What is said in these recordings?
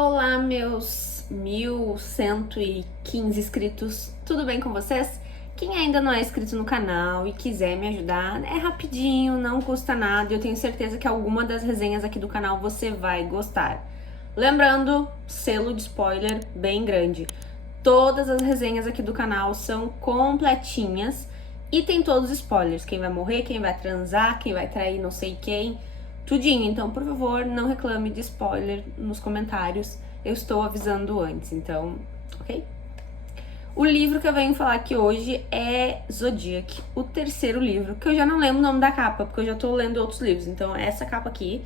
Olá, meus 1115 inscritos, tudo bem com vocês? Quem ainda não é inscrito no canal e quiser me ajudar, é rapidinho, não custa nada e eu tenho certeza que alguma das resenhas aqui do canal você vai gostar. Lembrando, selo de spoiler bem grande. Todas as resenhas aqui do canal são completinhas e tem todos os spoilers. Quem vai morrer, quem vai transar, quem vai trair não sei quem, tudinho. Então, por favor, não reclame de spoiler nos comentários. Eu estou avisando antes, então, ok? O livro que eu venho falar aqui hoje é Zodiac, o terceiro livro, que eu já não lembro o nome da capa, porque eu já tô lendo outros livros. Então, é essa capa aqui.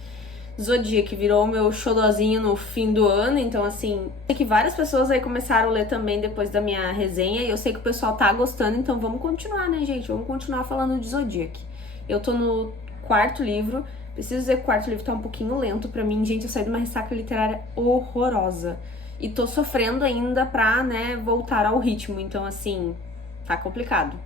Zodiac virou o meu xodozinho no fim do ano, então assim, sei que várias pessoas aí começaram a ler também depois da minha resenha, e eu sei que o pessoal tá gostando, então vamos continuar, né, gente? Vamos continuar falando de Zodiac. Eu tô no quarto livro, preciso dizer que o quarto livro tá um pouquinho lento pra mim, gente, eu saí de uma ressaca literária horrorosa, e tô sofrendo ainda pra, né, voltar ao ritmo, então assim, tá complicado.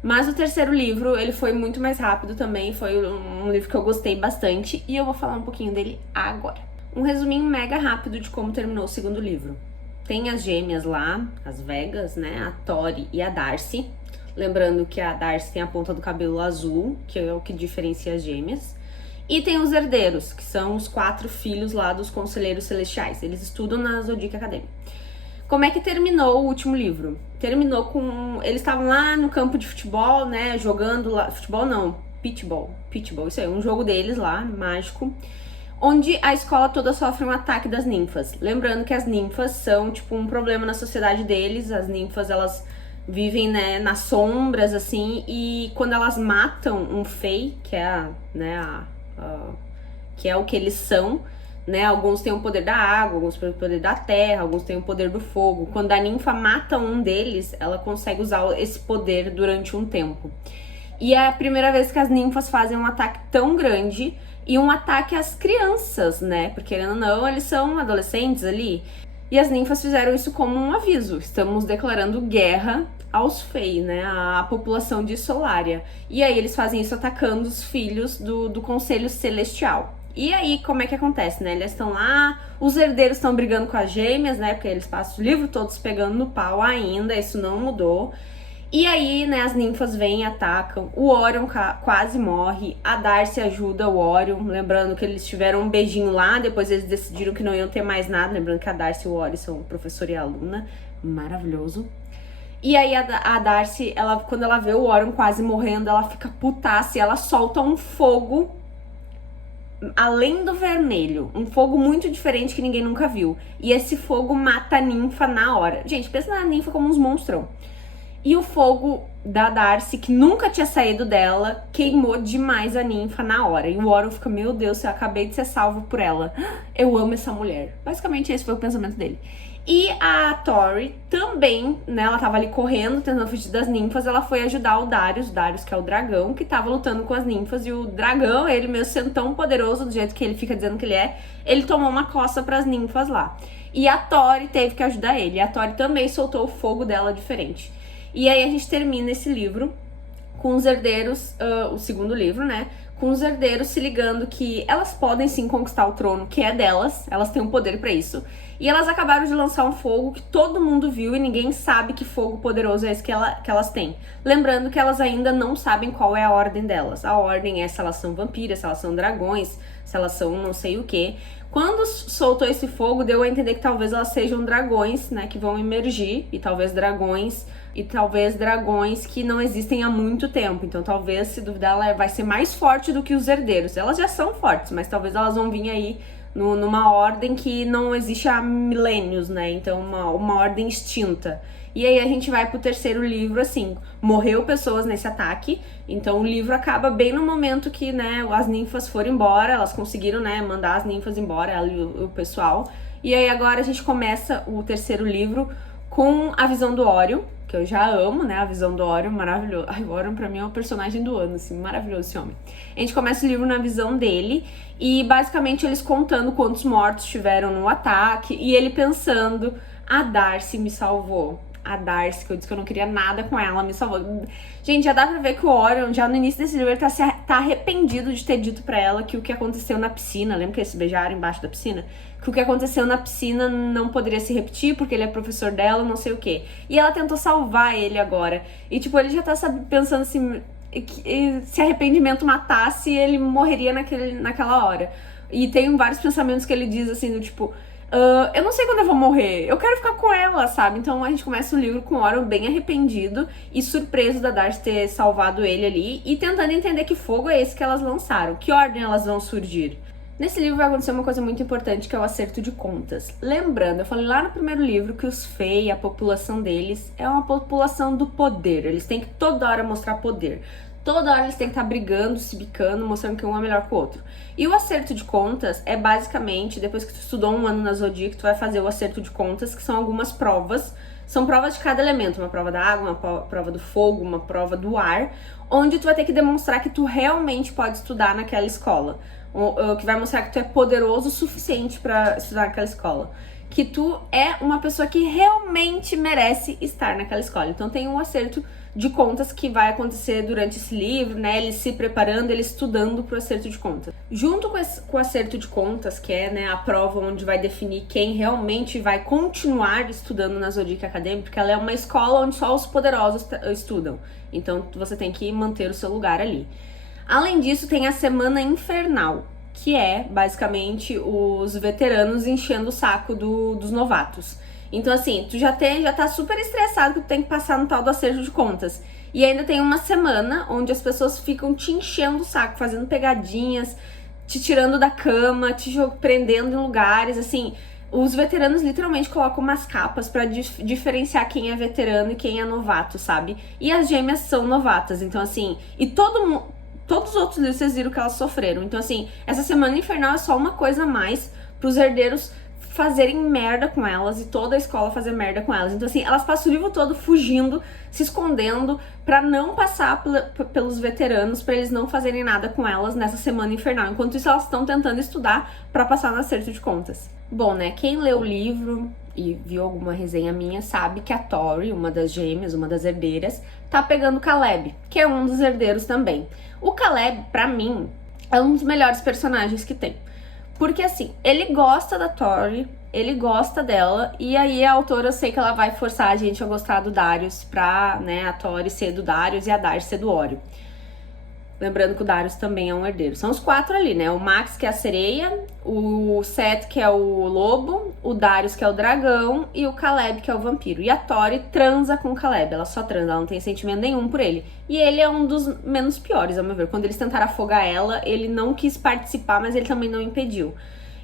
Mas o terceiro livro, ele foi muito mais rápido também, foi um livro que eu gostei bastante e eu vou falar um pouquinho dele agora. Um resuminho mega rápido de como terminou o segundo livro. Tem as gêmeas lá, as Vegas, né, a Tori e a Darcy. Lembrando que a Darcy tem a ponta do cabelo azul, que é o que diferencia as gêmeas. E tem os herdeiros, que são os 4 filhos lá dos Conselheiros Celestiais. Eles estudam na Zodiac Academy. Como é que terminou o último livro? Terminou com... Eles estavam lá no campo de futebol, né, jogando lá... Futebol não, pitball, isso aí, um jogo deles lá, mágico, onde a escola toda sofre um ataque das ninfas. Lembrando que as ninfas são, tipo, um problema na sociedade deles. As ninfas, elas vivem, né, nas sombras, assim, e quando elas matam um fei, que é, que é o que eles são, né, alguns têm o poder da água, alguns têm o poder da terra, alguns têm o poder do fogo. Quando a ninfa mata um deles, ela consegue usar esse poder durante um tempo. E é a primeira vez que as ninfas fazem um ataque tão grande e um ataque às crianças, né? Porque, querendo ou não, eles são adolescentes ali. E as ninfas fizeram isso como um aviso. Estamos declarando guerra aos Fey, né? A população de Solária. E aí eles fazem isso atacando os filhos do Conselho Celestial. E aí, como é que acontece, né? Eles estão lá, os herdeiros estão brigando com as gêmeas, né? Porque eles passam o livro todos pegando no pau ainda, isso não mudou. E aí, né, as ninfas vêm e atacam, o Orion quase morre, a Darcy ajuda o Orion, lembrando que eles tiveram um beijinho lá, depois eles decidiram que não iam ter mais nada, lembrando que a Darcy e o Orion são professor e aluna, maravilhoso. E aí a Darcy, quando ela vê o Orion quase morrendo, ela fica putaça e ela solta um fogo além do vermelho, um fogo muito diferente que ninguém nunca viu. E esse fogo mata a ninfa na hora. Gente, pensa na ninfa como uns monstrão. E o fogo da Darcy, que nunca tinha saído dela, queimou demais a ninfa na hora. E o Orion fica, meu Deus, eu acabei de ser salvo por ela. Eu amo essa mulher. Basicamente esse foi o pensamento dele. E a Tori também, né, ela tava ali correndo, tentando fugir das ninfas, ela foi ajudar o Darius, que é o dragão, que tava lutando com as ninfas, e o dragão, ele mesmo sendo tão poderoso do jeito que ele fica dizendo que ele tomou uma coça pras ninfas lá. E a Tori teve que ajudar ele, e a Tori também soltou o fogo dela diferente. E aí a gente termina esse livro com os herdeiros, o segundo livro, né, com os herdeiros se ligando que elas podem sim conquistar o trono, que é delas, elas têm um poder pra isso. E elas acabaram de lançar um fogo que todo mundo viu e ninguém sabe que fogo poderoso é esse que elas têm. Lembrando que elas ainda não sabem qual é a ordem delas. A ordem é se elas são vampiras, se elas são dragões, se elas são não sei o que. Quando soltou esse fogo, deu a entender que talvez elas sejam dragões, né, que vão emergir, e talvez dragões que não existem há muito tempo. Então talvez, se duvidar, ela vai ser mais forte do que os herdeiros. Elas já são fortes, mas talvez elas vão vir aí numa ordem que não existe há milênios, né? Então uma ordem extinta. E aí a gente vai pro terceiro livro, assim, morreu pessoas nesse ataque, então o livro acaba bem no momento que, né, as ninfas foram embora, elas conseguiram, né, mandar as ninfas embora, ela e o pessoal. E aí agora a gente começa o terceiro livro com a visão do Orion, que eu já amo, né, a visão do Orion, maravilhoso. Ai, o Orion pra mim é o personagem do ano, assim, maravilhoso esse homem. A gente começa o livro na visão dele, e basicamente eles contando quantos mortos tiveram no ataque, e ele pensando, a Darcy me salvou. A Darcy, que eu disse que eu não queria nada com ela, me salvou. Gente, já dá pra ver que o Orion, já no início desse livro, ele tá arrependido de ter dito pra ela que o que aconteceu na piscina, lembra que eles se beijaram embaixo da piscina? Que o que aconteceu na piscina não poderia se repetir, porque ele é professor dela, não sei o quê. E ela tentou salvar ele agora. E, tipo, ele já tá pensando assim, que se arrependimento matasse, ele morreria naquela hora. E tem vários pensamentos que ele diz, assim, do tipo... eu não sei quando eu vou morrer, eu quero ficar com ela, sabe? Então a gente começa o livro com o Orion bem arrependido e surpreso da Darcy ter salvado ele ali e tentando entender que fogo é esse que elas lançaram, que ordem elas vão surgir. Nesse livro vai acontecer uma coisa muito importante, que é o acerto de contas. Lembrando, eu falei lá no primeiro livro que os Fae, a população deles, é uma população do poder. Eles têm que toda hora mostrar poder. Toda hora eles têm que estar brigando, se bicando, mostrando que um é melhor que o outro. E o acerto de contas é basicamente, depois que tu estudou um ano na Zodíaco, tu vai fazer o acerto de contas, que são algumas provas. São provas de cada elemento, uma prova da água, uma prova do fogo, uma prova do ar, onde tu vai ter que demonstrar que tu realmente pode estudar naquela escola. Que vai mostrar que tu é poderoso o suficiente para estudar naquela escola. Que tu é uma pessoa que realmente merece estar naquela escola. Então tem um acerto de contas que vai acontecer durante esse livro, né? Ele se preparando, ele estudando pro acerto de contas. Junto com o acerto de contas, que é, né, a prova onde vai definir quem realmente vai continuar estudando na Zodíaco Academy, porque ela é uma escola onde só os poderosos estudam. Então você tem que manter o seu lugar ali. Além disso, tem a Semana Infernal, que é basicamente os veteranos enchendo o saco dos novatos. Então, assim, tu já tá super estressado que tu tem que passar no tal do acerto de contas. E ainda tem uma semana onde as pessoas ficam te enchendo o saco, fazendo pegadinhas, te tirando da cama, te prendendo em lugares, assim. Os veteranos literalmente colocam umas capas pra diferenciar quem é veterano e quem é novato, sabe? E as gêmeas são novatas, então assim... E todos os outros livros vocês viram que elas sofreram. Então assim, essa Semana Infernal é só uma coisa a mais pros herdeiros fazerem merda com elas e toda a escola fazer merda com elas. Então assim, elas passam o livro todo fugindo, se escondendo pra não passar pelos veteranos, pra eles não fazerem nada com elas nessa Semana Infernal. Enquanto isso, elas estão tentando estudar pra passar no acerto de contas. Bom, né, quem leu o livro e viu alguma resenha minha sabe que a Tori, uma das gêmeas, uma das herdeiras, tá pegando o Caleb, que é um dos herdeiros também. O Caleb, pra mim, é um dos melhores personagens que tem. Porque, assim, ele gosta da Tori, ele gosta dela, e aí a autora, eu sei que ela vai forçar a gente a gostar do Darius pra, né, a Tori ser do Darius e a Darcy ser do Orion. Lembrando que o Darius também é um herdeiro. São os quatro ali, né? O Max, que é a sereia, o Seth, que é o lobo, o Darius, que é o dragão, e o Caleb, que é o vampiro. E a Tori transa com o Caleb, ela só transa, ela não tem sentimento nenhum por ele. E ele é um dos menos piores, ao meu ver. Quando eles tentaram afogar ela, ele não quis participar, mas ele também não impediu.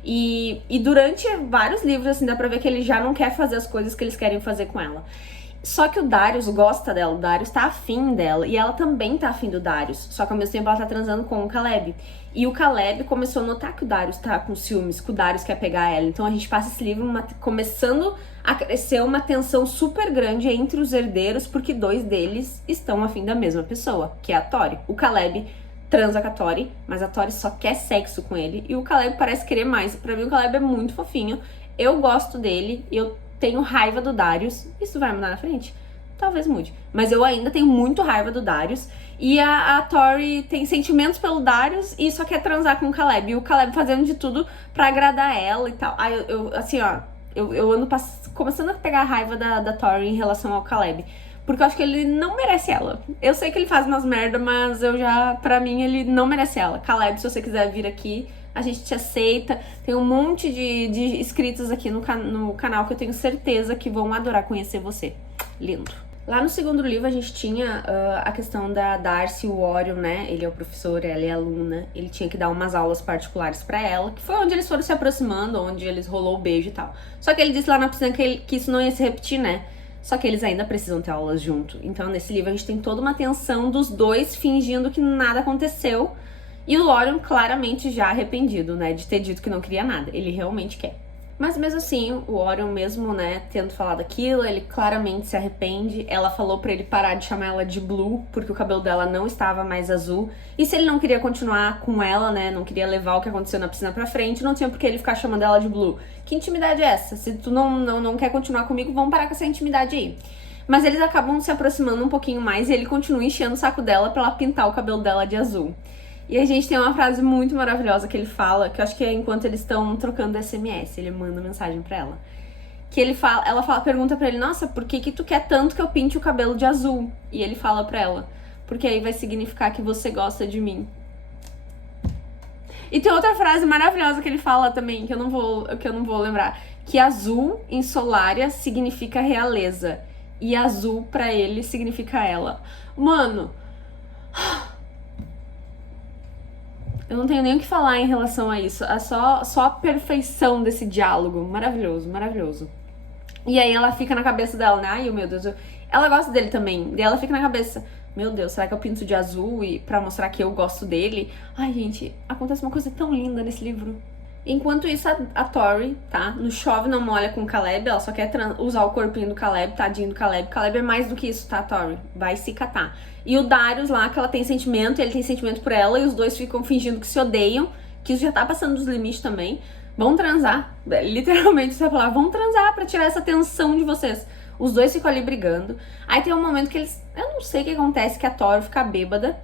E durante vários livros, assim, dá pra ver que ele já não quer fazer as coisas que eles querem fazer com ela. Só que o Darius gosta dela, o Darius tá afim dela, e ela também tá afim do Darius, só que ao mesmo tempo ela tá transando com o Caleb. E o Caleb começou a notar que o Darius tá com ciúmes, que o Darius quer pegar ela. Então a gente passa esse livro começando a crescer uma tensão super grande entre os herdeiros, porque dois deles estão afim da mesma pessoa, que é a Tori. O Caleb transa com a Tori, mas a Tori só quer sexo com ele, e o Caleb parece querer mais. Pra mim o Caleb é muito fofinho, eu gosto dele, eu tenho raiva do Darius. Isso vai mudar na frente? Talvez mude. Mas eu ainda tenho muito raiva do Darius. E a Tori tem sentimentos pelo Darius e só quer transar com o Caleb. E o Caleb fazendo de tudo pra agradar ela e tal. Aí eu ando começando a pegar a raiva da Tori em relação ao Caleb. Porque eu acho que ele não merece ela. Eu sei que ele faz umas merda, mas pra mim, ele não merece ela. Caleb, se você quiser vir aqui, a gente te aceita. Tem um monte de inscritos aqui no canal que eu tenho certeza que vão adorar conhecer você. Lindo. Lá no segundo livro a gente tinha a questão da Darcy e o Orion, né? Ele é o professor, ela é a aluna. Ele tinha que dar umas aulas particulares pra ela, que foi onde eles foram se aproximando, onde eles rolou o beijo e tal. Só que ele disse lá na piscina que isso não ia se repetir, né? Só que eles ainda precisam ter aulas junto. Então nesse livro a gente tem toda uma tensão dos dois fingindo que nada aconteceu. E o Orion claramente já arrependido, né, de ter dito que não queria nada. Ele realmente quer. Mas mesmo assim, o Orion mesmo, né, tendo falado aquilo, ele claramente se arrepende. Ela falou pra ele parar de chamar ela de Blue, porque o cabelo dela não estava mais azul. E se ele não queria continuar com ela, né, não queria levar o que aconteceu na piscina pra frente, não tinha por que ele ficar chamando ela de Blue. Que intimidade é essa? Se tu não quer continuar comigo, vamos parar com essa intimidade aí. Mas eles acabam se aproximando um pouquinho mais e ele continua enchendo o saco dela pra ela pintar o cabelo dela de azul. E a gente tem uma frase muito maravilhosa que ele fala, que eu acho que é enquanto eles estão trocando SMS, ele manda mensagem pra ela. Que ele fala, pergunta pra ele, nossa, por que tu quer tanto que eu pinte o cabelo de azul? E ele fala pra ela, porque aí vai significar que você gosta de mim. E tem outra frase maravilhosa que ele fala também, que eu não vou lembrar, que azul em Solária significa realeza, e azul pra ele significa ela. Mano... eu não tenho nem o que falar em relação a isso. É só a perfeição desse diálogo. Maravilhoso, maravilhoso. E aí ela fica na cabeça dela, né? Ai, meu Deus. Ela gosta dele também. E ela fica na cabeça, meu Deus, será que eu pinto de azul e pra mostrar que eu gosto dele? Ai, gente, acontece uma coisa tão linda nesse livro. Enquanto isso, a Tori, tá? No chove não molha com o Caleb, ela só quer usar o corpinho do Caleb, tadinho do Caleb. Caleb é mais do que isso, tá, Tori? Vai se catar. E o Darius lá, que ela tem sentimento, ele tem sentimento por ela, e os dois ficam fingindo que se odeiam, que isso já tá passando dos limites também. Vão transar, literalmente essa palavra, vão transar pra tirar essa tensão de vocês. Os dois ficam ali brigando. Aí tem um momento que eles, eu não sei o que acontece, que a Tori fica bêbada.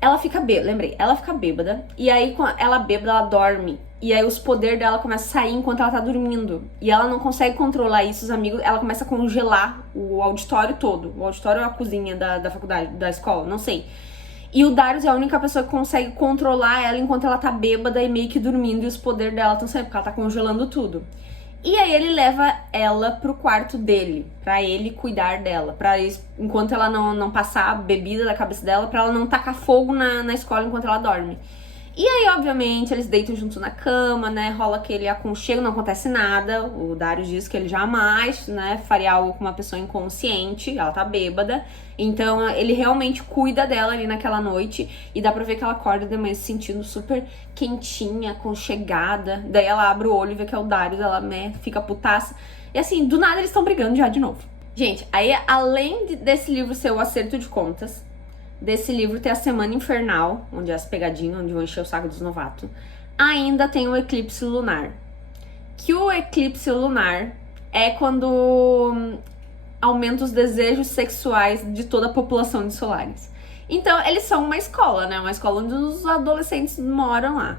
Ela fica bêbada, e aí ela bêbada, ela dorme, e aí os poderes dela começam a sair enquanto ela tá dormindo, e ela não consegue controlar isso, os amigos, ela começa a congelar o auditório todo, o auditório ou a cozinha da faculdade, da escola, não sei. E o Darius é a única pessoa que consegue controlar ela enquanto ela tá bêbada e meio que dormindo, e os poderes dela estão saindo, porque ela tá congelando tudo. E aí ele leva ela pro quarto dele, pra ele cuidar dela, enquanto ela não passar a bebida da cabeça dela, pra ela não tacar fogo na escola enquanto ela dorme. E aí, obviamente, eles deitam junto na cama, né, rola aquele aconchego, não acontece nada, o Darius diz que ele jamais, né, faria algo com uma pessoa inconsciente, ela tá bêbada, então ele realmente cuida dela ali naquela noite, e dá pra ver que ela acorda de manhã se sentindo super quentinha, aconchegada, daí ela abre o olho e vê que é o Darius, ela, né, fica putaça, e assim, do nada eles estão brigando já de novo. Gente, aí além desse livro ser o acerto de contas, desse livro ter a Semana Infernal, onde é as pegadinhas, onde vão encher o saco dos novatos, ainda tem o eclipse lunar. Que o eclipse lunar é quando aumenta os desejos sexuais de toda a população de Solaris. Então, eles são uma escola, né? Uma escola onde os adolescentes moram lá.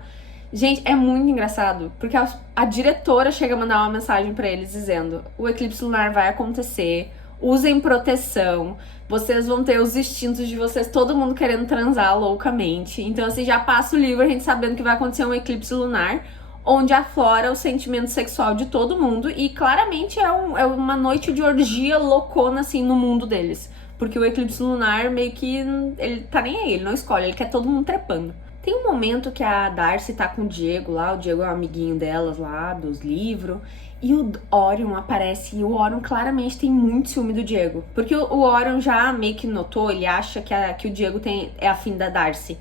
Gente, é muito engraçado, porque a diretora chega a mandar uma mensagem pra eles dizendo: o eclipse lunar vai acontecer, usem proteção, vocês vão ter os instintos de vocês, todo mundo querendo transar loucamente. Então, assim, já passa o livro a gente sabendo que vai acontecer um eclipse lunar, onde aflora o sentimento sexual de todo mundo, e claramente é uma noite de orgia loucona, assim, no mundo deles. Porque o eclipse lunar meio que, ele tá nem aí, ele não escolhe, ele quer todo mundo trepando. Tem um momento que a Darcy tá com o Diego lá, o Diego é um amiguinho delas lá, dos livros, e o Orion aparece, e o Orion claramente tem muito ciúme do Diego. Porque o Orion já meio que notou, ele acha que o Diego é afim da Darcy.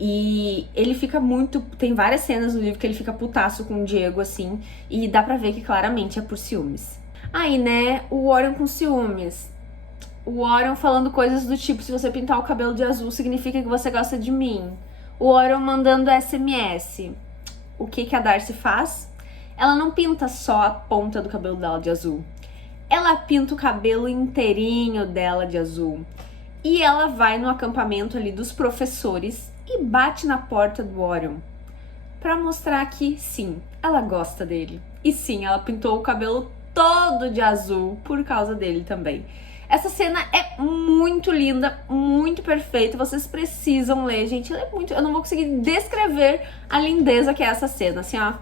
E ele fica muito... tem várias cenas no livro que ele fica putaço com o Diego, assim, e dá pra ver que claramente é por ciúmes. Aí, né, o Orion com ciúmes. O Orion falando coisas do tipo, se você pintar o cabelo de azul, significa que você gosta de mim. O Orion mandando SMS. O que a Darcy faz? Ela não pinta só a ponta do cabelo dela de azul. Ela pinta o cabelo inteirinho dela de azul. E ela vai no acampamento ali dos professores e bate na porta do Orion pra mostrar que, sim, ela gosta dele. E sim, ela pintou o cabelo todo de azul por causa dele também. Essa cena é muito linda, muito perfeita, vocês precisam ler, gente. Ela é muito... eu não vou conseguir descrever a lindeza que é essa cena, assim, ó,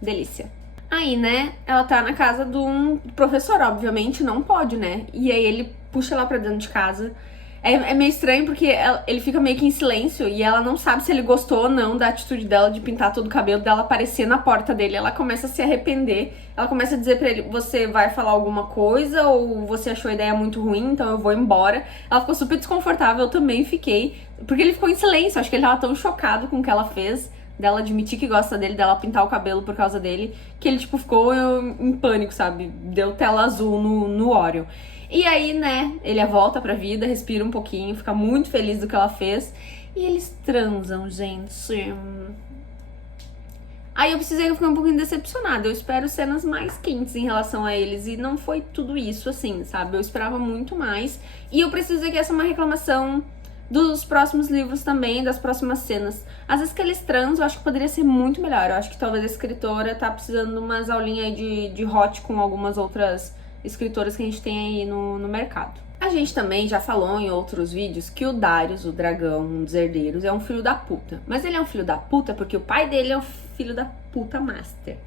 delícia. Aí, né, ela tá na casa de um professor, obviamente, não pode, né? E aí ele puxa ela pra dentro de casa. É meio estranho porque ele fica meio que em silêncio e ela não sabe se ele gostou ou não da atitude dela de pintar todo o cabelo dela aparecer na porta dele. Ela começa a se arrepender, ela começa a dizer pra ele: você vai falar alguma coisa ou você achou a ideia muito ruim, então eu vou embora. Ela ficou super desconfortável, eu também fiquei, porque ele ficou em silêncio, acho que ele tava tão chocado com o que ela fez, dela admitir que gosta dele, dela pintar o cabelo por causa dele, que ele, tipo, ficou em pânico, sabe? Deu tela azul no Orion. E aí, né, ele volta pra vida, respira um pouquinho, fica muito feliz do que ela fez. E eles transam, gente. Aí eu precisei ficar um pouquinho decepcionada. Eu espero cenas mais quentes em relação a eles. E não foi tudo isso, assim, sabe? Eu esperava muito mais. E eu preciso dizer que essa é uma reclamação dos próximos livros também, das próximas cenas. Às vezes que eles transam, eu acho que poderia ser muito melhor. Eu acho que talvez a escritora tá precisando de umas aulinhas aí de hot com algumas outras escritoras que a gente tem aí no mercado. A gente também já falou em outros vídeos que o Darius, o dragão, um dos herdeiros, é um filho da puta. Mas ele é um filho da puta porque o pai dele é um filho da puta master.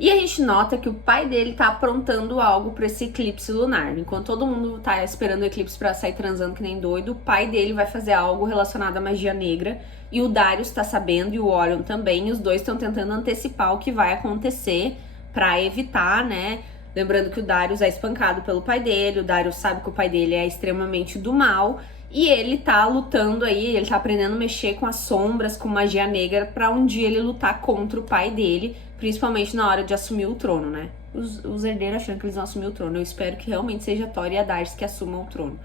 E a gente nota que o pai dele tá aprontando algo pra esse eclipse lunar. Enquanto todo mundo tá esperando o eclipse pra sair transando que nem doido, o pai dele vai fazer algo relacionado à magia negra. E o Darius tá sabendo, e o Orion também. E os dois estão tentando antecipar o que vai acontecer pra evitar, né? Lembrando que o Darius é espancado pelo pai dele, o Darius sabe que o pai dele é extremamente do mal, e ele tá lutando aí, ele tá aprendendo a mexer com as sombras, com magia negra, pra um dia ele lutar contra o pai dele, principalmente na hora de assumir o trono, né? Os herdeiros achando que eles vão assumir o trono. Eu espero que realmente seja a Tori e a Darcy que assumam o trono.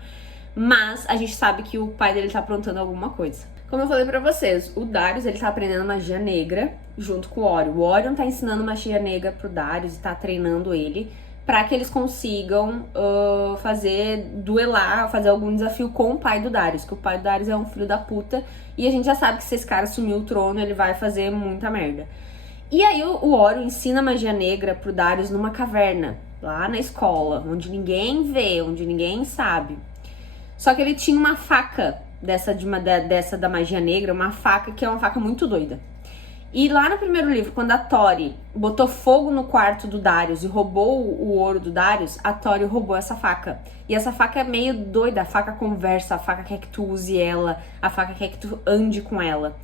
Mas a gente sabe que o pai dele tá aprontando alguma coisa. Como eu falei pra vocês, o Darius, ele tá aprendendo magia negra junto com o Orion. O Orion tá ensinando magia negra pro Darius e tá treinando ele pra que eles consigam duelar, fazer algum desafio com o pai do Darius, que o pai do Darius é um filho da puta, e a gente já sabe que se esse cara assumir o trono, ele vai fazer muita merda. E aí o Orion ensina magia negra pro Darius numa caverna, lá na escola, onde ninguém vê, onde ninguém sabe. Só que ele tinha uma faca dessa da magia negra, uma faca que é uma faca muito doida. E lá no primeiro livro, quando a Tori botou fogo no quarto do Darius e roubou o ouro do Darius, a Tori roubou essa faca. E essa faca é meio doida, a faca conversa, a faca quer que tu use ela, a faca quer que tu ande com ela.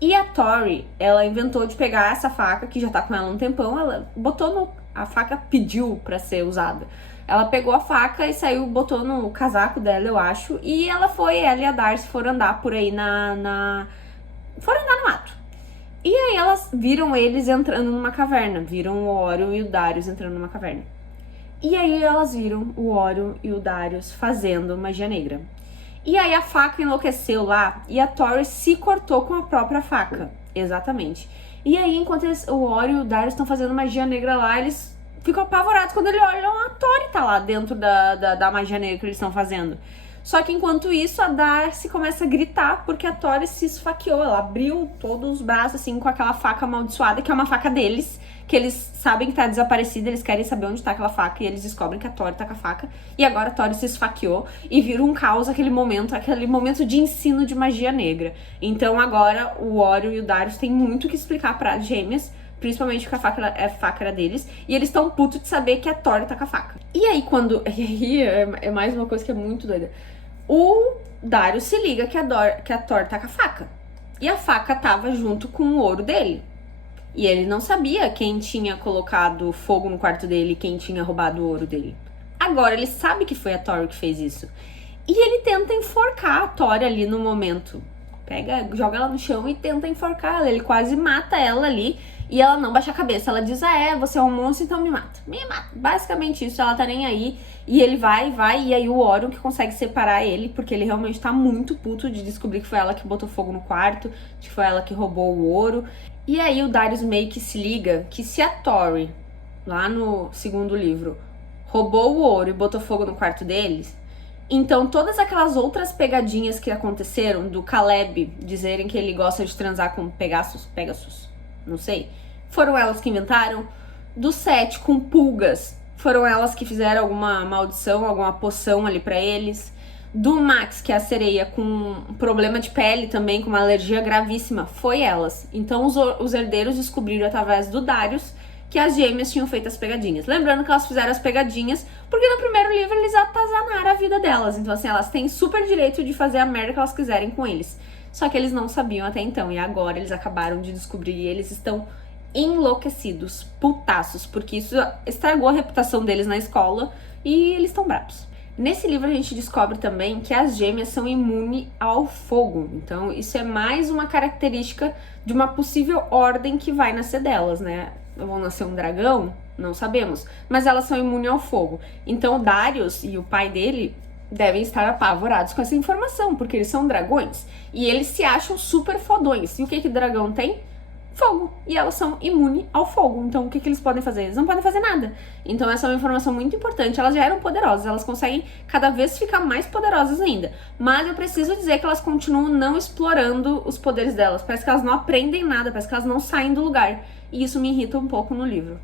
E a Tori, ela inventou de pegar essa faca, que já tá com ela um tempão, ela botou a faca pediu pra ser usada. Ela pegou a faca e saiu, botou no casaco dela, eu acho, e ela e a Darcy foram andar por aí foram andar no mato. E aí elas viram eles entrando numa caverna, viram o Orion e o Darius entrando numa caverna. E aí elas viram o Orion e o Darius fazendo magia negra. E aí a faca enlouqueceu lá e a Tori se cortou com a própria faca, exatamente. E aí enquanto o Orion e o Darius estão fazendo magia negra lá, eles ficam apavorados quando eles olham a Tori tá lá dentro da magia negra que eles estão fazendo. Só que enquanto isso, a Darcy começa a gritar porque a Tori se esfaqueou. Ela abriu todos os braços, assim, com aquela faca amaldiçoada, que é uma faca deles, que eles sabem que tá desaparecida, eles querem saber onde tá aquela faca, e eles descobrem que a Tori tá com a faca. E agora a Tori se esfaqueou e vira um caos aquele momento de ensino de magia negra. Então agora o Orion e o Darius têm muito que explicar pra gêmeas, principalmente porque a faca era deles, e eles estão putos de saber que a Tori tá com a faca. E aí é mais uma coisa que é muito doida. O Darius se liga que a Tori tá com a faca. E a faca tava junto com o ouro dele. E ele não sabia quem tinha colocado fogo no quarto dele, quem tinha roubado o ouro dele. Agora ele sabe que foi a Tori que fez isso. E ele tenta enforcar a Tori ali no momento. Joga ela no chão e tenta enforcar ela. Ele quase mata ela ali. E ela não baixa a cabeça. Ela diz, você é um monstro, então me mata. Me mata. Basicamente isso, ela tá nem aí. E ele vai. E aí o Orion que consegue separar ele, porque ele realmente tá muito puto de descobrir que foi ela que botou fogo no quarto, de que foi ela que roubou o ouro. E aí o Darius meio que se liga que se a Tori, lá no segundo livro, roubou o ouro e botou fogo no quarto deles, então todas aquelas outras pegadinhas que aconteceram, do Caleb dizerem que ele gosta de transar com Pegasus, não sei, foram elas que inventaram. Do Seth com pulgas, foram elas que fizeram alguma maldição, alguma poção ali pra eles. Do Max, que é a sereia, com um problema de pele também, com uma alergia gravíssima, foi elas. Então os herdeiros descobriram através do Darius que as gêmeas tinham feito as pegadinhas. Lembrando que elas fizeram as pegadinhas porque no primeiro livro eles atazanaram a vida delas. Então assim, elas têm super direito de fazer a merda que elas quiserem com eles. Só que eles não sabiam até então, e agora eles acabaram de descobrir e eles estão enlouquecidos, putaços, porque isso estragou a reputação deles na escola e eles estão bravos. Nesse livro a gente descobre também que as gêmeas são imunes ao fogo. Então isso é mais uma característica de uma possível ordem que vai nascer delas, né? Vão nascer um dragão? Não sabemos. Mas elas são imunes ao fogo. Então o Darius e o pai dele devem estar apavorados com essa informação, porque eles são dragões. E eles se acham super fodões. E o que dragão tem? Fogo. E elas são imunes ao fogo. Então, o que eles podem fazer? Eles não podem fazer nada. Então, essa é uma informação muito importante. Elas já eram poderosas. Elas conseguem cada vez ficar mais poderosas ainda. Mas eu preciso dizer que elas continuam não explorando os poderes delas. Parece que elas não aprendem nada. Parece que elas não saem do lugar. E isso me irrita um pouco no livro.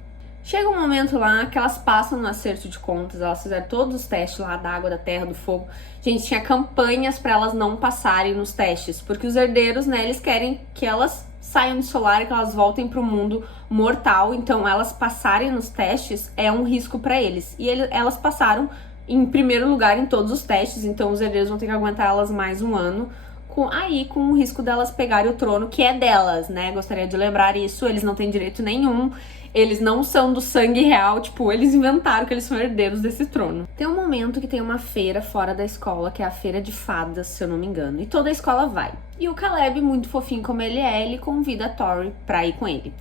Chega um momento lá que elas passam no acerto de contas, elas fizeram todos os testes lá da água, da terra, do fogo. Gente, tinha campanhas pra elas não passarem nos testes, porque os herdeiros, né, eles querem que elas saiam do solar e que elas voltem pro mundo mortal. Então, elas passarem nos testes é um risco pra eles. E elas passaram em primeiro lugar em todos os testes, então os herdeiros vão ter que aguentar elas mais um ano. Com o risco delas pegarem o trono, que é delas, né? Gostaria de lembrar isso, eles não têm direito nenhum, eles não são do sangue real, tipo, eles inventaram que eles são herdeiros desse trono. Tem um momento que tem uma feira fora da escola, que é a feira de fadas, se eu não me engano, e toda a escola vai. E o Caleb, muito fofinho como ele convida a Tori pra ir com ele.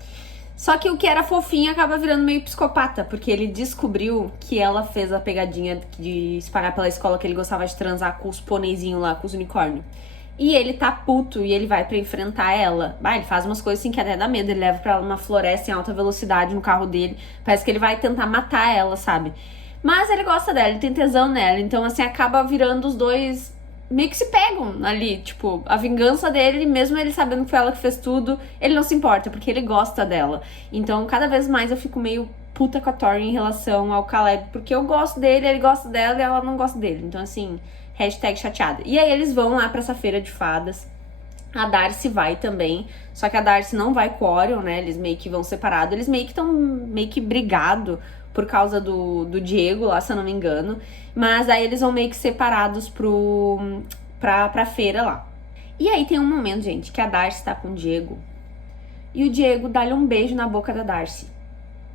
Só que o que era fofinho acaba virando meio psicopata, porque ele descobriu que ela fez a pegadinha de espalhar pela escola que ele gostava de transar com os pôneizinhos lá, com os unicórnios. E ele tá puto e ele vai pra enfrentar ela. Ele faz umas coisas assim que até dá medo. Ele leva pra ela numa floresta em alta velocidade no carro dele. Parece que ele vai tentar matar ela, sabe? Mas ele gosta dela, ele tem tesão nela. Então, assim, acaba virando os dois meio que se pegam ali. Tipo, a vingança dele, mesmo ele sabendo que foi ela que fez tudo, ele não se importa, porque ele gosta dela. Então, cada vez mais eu fico meio puta com a Tori em relação ao Caleb. Porque eu gosto dele, ele gosta dela e ela não gosta dele. Então, assim... #chateada. E aí eles vão lá pra essa feira de fadas. A Darcy vai também. Só que a Darcy não vai com o Orion, né? Eles meio que vão separados. Eles meio que estão meio que brigado por causa do Diego lá, se eu não me engano. Mas aí eles vão meio que separados pra feira lá. E aí tem um momento, gente, que a Darcy tá com o Diego. E o Diego dá-lhe um beijo na boca da Darcy.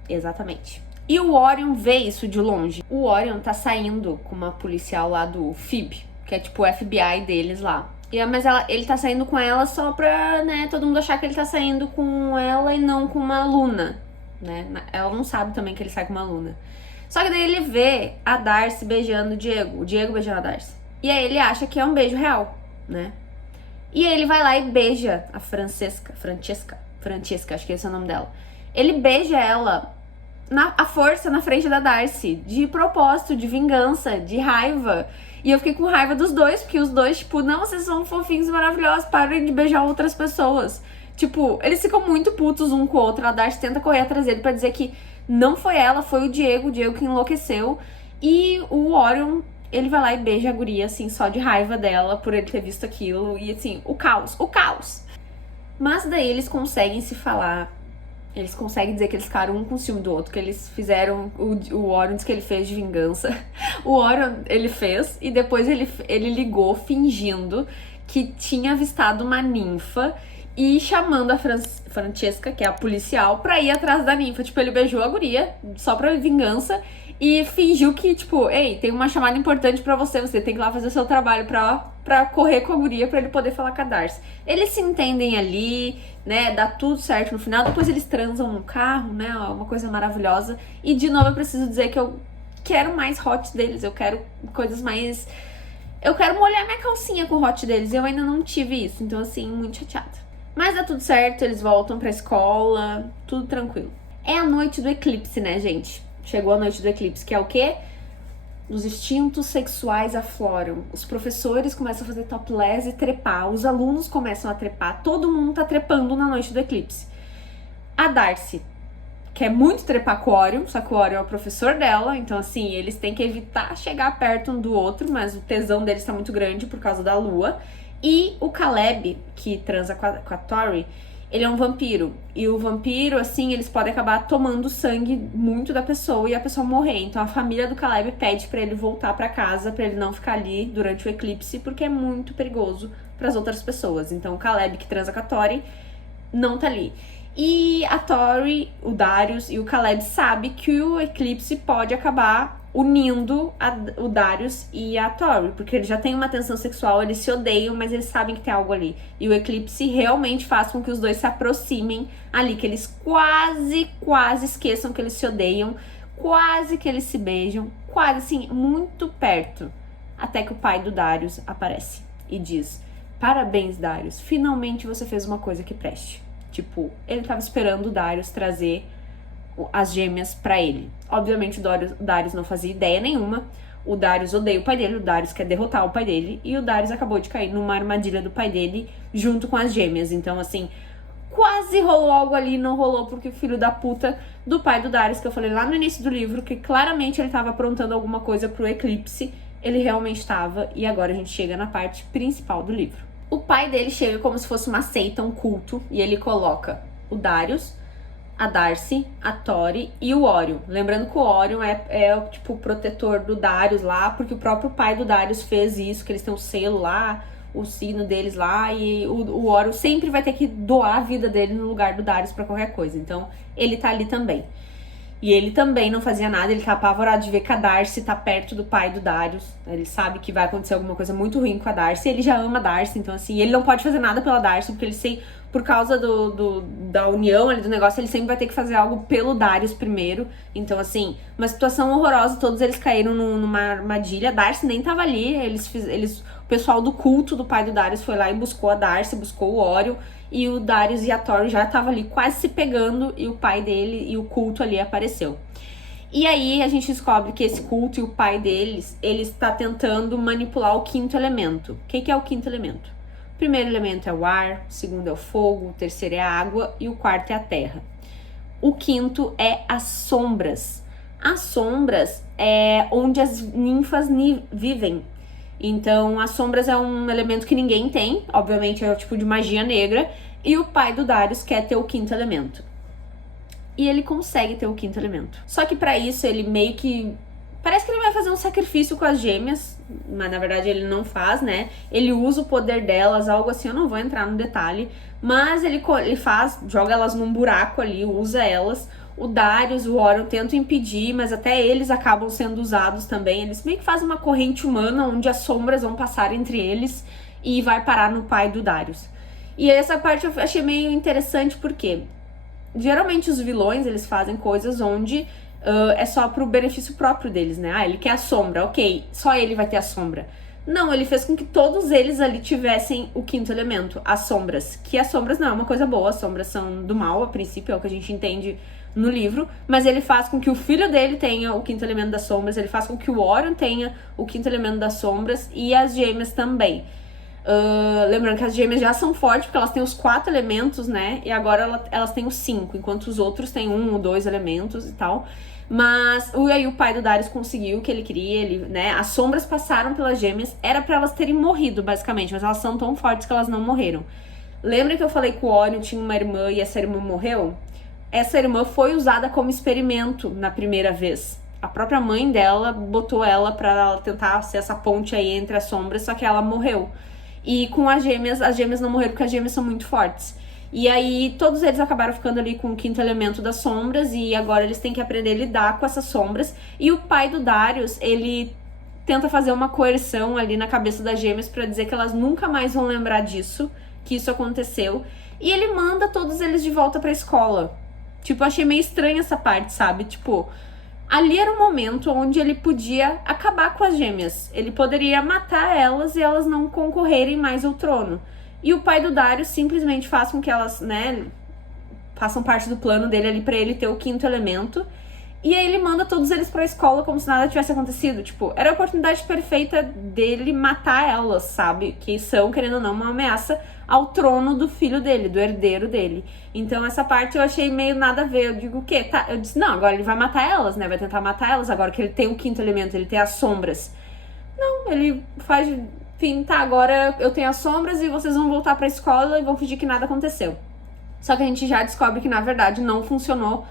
Exatamente. E o Orion vê isso de longe. O Orion tá saindo com uma policial lá do FIB, que é tipo o FBI deles lá. Mas ele tá saindo com ela só pra, né, todo mundo achar que ele tá saindo com ela e não com uma aluna, né? Ela não sabe também que ele sai com uma aluna. Só que daí ele vê a Darcy beijando o Diego beijando a Darcy. E aí ele acha que é um beijo real, né? E aí ele vai lá e beija a Francesca, acho que esse é o nome dela. Ele beija ela a força na frente da Darcy, de propósito, de vingança, de raiva. E eu fiquei com raiva dos dois, porque os dois, tipo, não, vocês são fofinhos e maravilhosos, parem de beijar outras pessoas. Tipo, eles ficam muito putos um com o outro, a Darcy tenta correr atrás dele pra dizer que não foi ela, foi o Diego que enlouqueceu. E o Orion, ele vai lá e beija a guria, assim, só de raiva dela, por ele ter visto aquilo. E assim, o caos. Mas daí eles conseguem se falar. Eles conseguem dizer que eles ficaram um com o ciúme do outro, que eles fizeram, o Orion disse que ele fez de vingança. O Orion, ele fez, e depois ele ligou fingindo que tinha avistado uma ninfa e chamando a Francesca, que é a policial, pra ir atrás da ninfa. Tipo, ele beijou a guria, só pra vingança, e fingiu que, tipo, ei, tem uma chamada importante pra você tem que ir lá fazer o seu trabalho pra correr com a guria, pra ele poder falar com a Darcy. Eles se entendem ali, né, dá tudo certo no final, depois eles transam no carro, né, uma coisa maravilhosa. E, de novo, eu preciso dizer que eu quero mais hot deles, eu quero coisas mais... Eu quero molhar minha calcinha com o hot deles, eu ainda não tive isso, então, assim, muito chateada. Mas dá tudo certo, eles voltam pra escola, tudo tranquilo. É a noite do eclipse, né, gente? Chegou a noite do eclipse, que é o quê? Os instintos sexuais afloram. Os professores começam a fazer topless e trepar. Os alunos começam a trepar. Todo mundo tá trepando na noite do eclipse. A Darcy quer muito trepar com o Orion, só que o Orion é o professor dela. Então, assim, eles têm que evitar chegar perto um do outro, mas o tesão deles tá muito grande por causa da lua. E o Caleb, que transa com a Tori, ele é um vampiro. E o vampiro, assim, eles podem acabar tomando sangue muito da pessoa e a pessoa morrer. Então a família do Caleb pede pra ele voltar pra casa, pra ele não ficar ali durante o eclipse, porque é muito perigoso pras outras pessoas. Então o Caleb, que transa com a Tori, não tá ali. E a Tori, o Darius e o Caleb sabem que o eclipse pode acabar unindo o Darius e a Tori, porque eles já têm uma tensão sexual, eles se odeiam, mas eles sabem que tem algo ali. E o eclipse realmente faz com que os dois se aproximem ali, que eles quase esqueçam que eles se odeiam, quase que eles se beijam, quase assim, muito perto. Até que o pai do Darius aparece e diz: parabéns, Darius, finalmente você fez uma coisa que preste. Tipo, ele tava esperando o Darius trazer as gêmeas pra ele. Obviamente o Darius não fazia ideia nenhuma. O Darius odeia o pai dele, o Darius quer derrotar o pai dele, e o Darius acabou de cair numa armadilha do pai dele junto com as gêmeas. Então, assim, quase rolou algo ali, não rolou porque o filho da puta do pai do Darius, que eu falei lá no início do livro, que claramente ele tava aprontando alguma coisa pro eclipse, ele realmente estava, e agora a gente chega na parte principal do livro. O pai dele chega como se fosse uma seita, um culto, e ele coloca o Darius, a Darcy, a Tori e o Orion. Lembrando que o Orion é tipo o protetor do Darius lá, porque o próprio pai do Darius fez isso, que eles têm o selo lá, o signo deles lá, e o Orion sempre vai ter que doar a vida dele no lugar do Darius pra qualquer coisa. Então, ele tá ali também. E ele também não fazia nada, ele tá apavorado de ver que a Darcy tá perto do pai do Darius. Ele sabe que vai acontecer alguma coisa muito ruim com a Darcy, ele já ama a Darcy, então assim, ele não pode fazer nada pela Darcy, porque ele sei, por causa da união ali do negócio, ele sempre vai ter que fazer algo pelo Darius primeiro. Então assim, uma situação horrorosa, todos eles caíram numa armadilha, a Darcy nem tava ali, o pessoal do culto do pai do Darius foi lá e buscou a Darcy, buscou o Orion, e o Darius e a Tori já estavam ali quase se pegando, e o pai dele e o culto ali apareceu. E aí a gente descobre que esse culto e o pai deles, ele está tentando manipular o quinto elemento. O que é o quinto elemento? O primeiro elemento é o ar, o segundo é o fogo, o terceiro é a água e o quarto é a terra. O quinto é as sombras. As sombras é onde as ninfas vivem. Então, as sombras é um elemento que ninguém tem, obviamente é o tipo de magia negra, e o pai do Darius quer ter o quinto elemento. E ele consegue ter o quinto elemento. Só que pra isso ele meio que... parece que ele vai fazer um sacrifício com as gêmeas, mas na verdade ele não faz, né? Ele usa o poder delas, algo assim, eu não vou entrar no detalhe, mas ele faz, joga elas num buraco ali, usa elas. O Darius, o Orion tentam impedir, mas até eles acabam sendo usados também. Eles meio que fazem uma corrente humana onde as sombras vão passar entre eles e vai parar no pai do Darius. E essa parte eu achei meio interessante porque geralmente os vilões, eles fazem coisas onde é só pro benefício próprio deles, né? Ah, ele quer a sombra, ok, só ele vai ter a sombra. Não, ele fez com que todos eles ali tivessem o quinto elemento, as sombras. Que as sombras não é uma coisa boa, as sombras são do mal, a princípio, é o que a gente entende no livro, mas ele faz com que o filho dele tenha o quinto elemento das sombras, ele faz com que o Orion tenha o quinto elemento das sombras e as gêmeas também. Lembrando que as gêmeas já são fortes porque elas têm os 4 elementos, né? E agora elas têm os 5, enquanto os outros têm 1 ou 2 elementos e tal. Mas aí o pai do Darius conseguiu o que ele queria, né? As sombras passaram pelas gêmeas, era pra elas terem morrido, basicamente, mas elas são tão fortes que elas não morreram. Lembra que eu falei que o Orion tinha uma irmã e essa irmã morreu? Essa irmã foi usada como experimento na primeira vez. A própria mãe dela botou ela pra ela tentar ser essa ponte aí entre as sombras, só que ela morreu. E com as gêmeas não morreram porque as gêmeas são muito fortes. E aí todos eles acabaram ficando ali com o quinto elemento das sombras e agora eles têm que aprender a lidar com essas sombras. E o pai do Darius, ele tenta fazer uma coerção ali na cabeça das gêmeas pra dizer que elas nunca mais vão lembrar disso, que isso aconteceu. E ele manda todos eles de volta pra escola. Tipo, eu achei meio estranha essa parte, sabe? Tipo, ali era um momento onde ele podia acabar com as gêmeas. Ele poderia matar elas e elas não concorrerem mais ao trono. E o pai do Darius simplesmente faz com que elas, né, façam parte do plano dele ali pra ele ter o quinto elemento. E aí ele manda todos eles pra escola como se nada tivesse acontecido. Tipo, era a oportunidade perfeita dele matar elas, sabe? Que são, querendo ou não, uma ameaça ao trono do filho dele, do herdeiro dele. Então essa parte eu achei meio nada a ver. Eu digo o quê? Tá, eu disse, não, agora ele vai matar elas, né? Vai tentar matar elas, agora que ele tem o quinto elemento, ele tem as sombras. Não, ele faz... Enfim, tá, agora eu tenho as sombras e vocês vão voltar pra escola e vão fingir que nada aconteceu. Só que a gente já descobre que, na verdade, não funcionou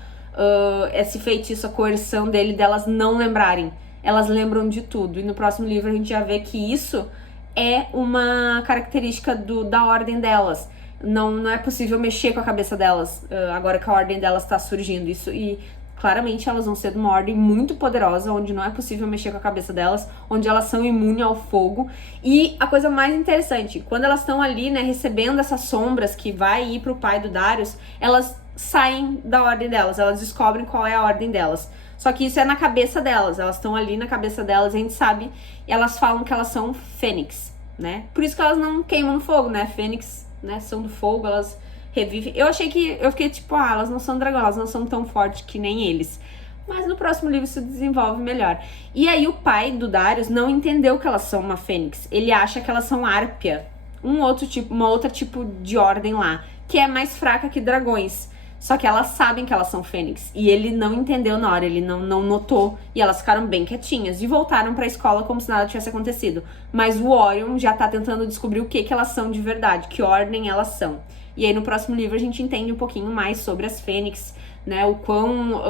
esse feitiço, a coerção delas não lembrarem. Elas lembram de tudo. E no próximo livro a gente já vê que isso é uma característica da ordem delas. Não é possível mexer com a cabeça delas agora que a ordem delas tá surgindo. Isso, e Claramente elas vão ser de uma ordem muito poderosa, onde não é possível mexer com a cabeça delas, onde elas são imunes ao fogo. E a coisa mais interessante, quando elas estão ali, né, recebendo essas sombras que vai ir pro pai do Darius, elas saem da ordem delas, elas descobrem qual é a ordem delas. Só que isso é na cabeça delas, elas estão ali na cabeça delas, a gente sabe, e elas falam que elas são fênix, né? Por isso que elas não queimam no fogo, né? Fênix, né, são do fogo, elas revive. Eu fiquei tipo, elas não são dragão, elas não são tão fortes que nem eles. Mas no próximo livro se desenvolve melhor. E aí o pai do Darius não entendeu que elas são uma fênix. Ele acha que elas são árpia. Uma outra tipo de ordem lá, que é mais fraca que dragões. Só que elas sabem que elas são fênix. E ele não entendeu na hora, ele não notou. E elas ficaram bem quietinhas. E voltaram pra escola como se nada tivesse acontecido. Mas o Orion já tá tentando descobrir o que elas são de verdade, que ordem elas são. E aí no próximo livro a gente entende um pouquinho mais sobre as fênix, né? O quão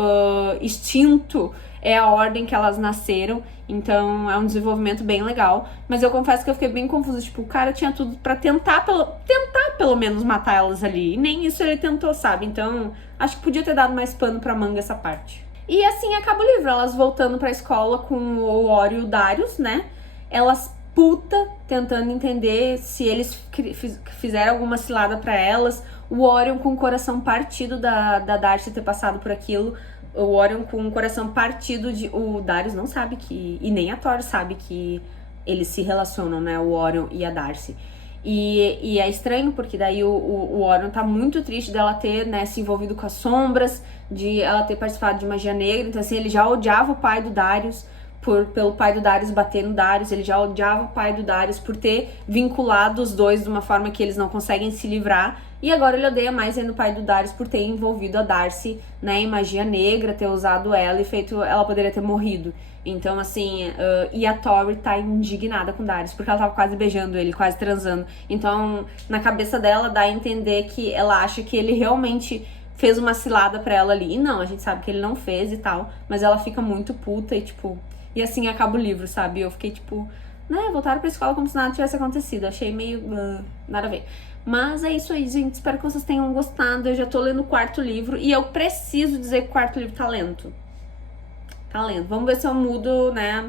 extinto é a ordem que elas nasceram. Então é um desenvolvimento bem legal. Mas eu confesso que eu fiquei bem confusa. Tipo, o cara tinha tudo pra tentar pelo menos matar elas ali. E nem isso ele tentou, sabe? Então acho que podia ter dado mais pano pra manga essa parte. E assim acaba o livro. Elas voltando pra escola com o Ori e o Darius, né? Elas puta, tentando entender se eles fizeram alguma cilada pra elas. O Orion com o coração partido da Darcy ter passado por aquilo. O Orion com o coração partido de... O Darius não sabe que... E nem a Thor sabe que eles se relacionam, né? O Orion e a Darcy. E é estranho, porque daí o Orion tá muito triste dela ter, né, se envolvido com as sombras, de ela ter participado de magia negra. Então, assim, ele já odiava o pai do Darius pelo pai do Darius bater no Darius, ele já odiava o pai do Darius por ter vinculado os dois de uma forma que eles não conseguem se livrar, e agora ele odeia mais ainda o pai do Darius por ter envolvido a Darcy, né, em magia negra, ter usado ela e feito ela poderia ter morrido. Então, assim, e a Tori tá indignada com o Darius, porque ela tava quase beijando ele, quase transando. Então, na cabeça dela, dá a entender que ela acha que ele realmente fez uma cilada pra ela ali. E não, a gente sabe que ele não fez e tal, mas ela fica muito puta e, tipo... E assim acaba o livro, sabe? Eu fiquei tipo, né, voltaram pra escola como se nada tivesse acontecido. Achei meio, nada a ver. Mas é isso aí, gente. Espero que vocês tenham gostado. Eu já tô lendo o 4º livro e eu preciso dizer que o 4º livro tá lento. Tá lento. Vamos ver se eu mudo, né,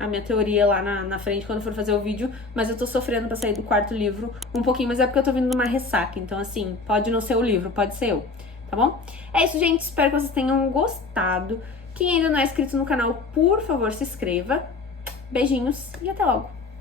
a minha teoria lá na frente quando for fazer o vídeo. Mas eu tô sofrendo pra sair do 4º livro um pouquinho, mas é porque eu tô vindo numa ressaca. Então, assim, pode não ser o livro, pode ser eu. Tá bom? É isso, gente. Espero que vocês tenham gostado. Quem ainda não é inscrito no canal, por favor, se inscreva. Beijinhos e até logo!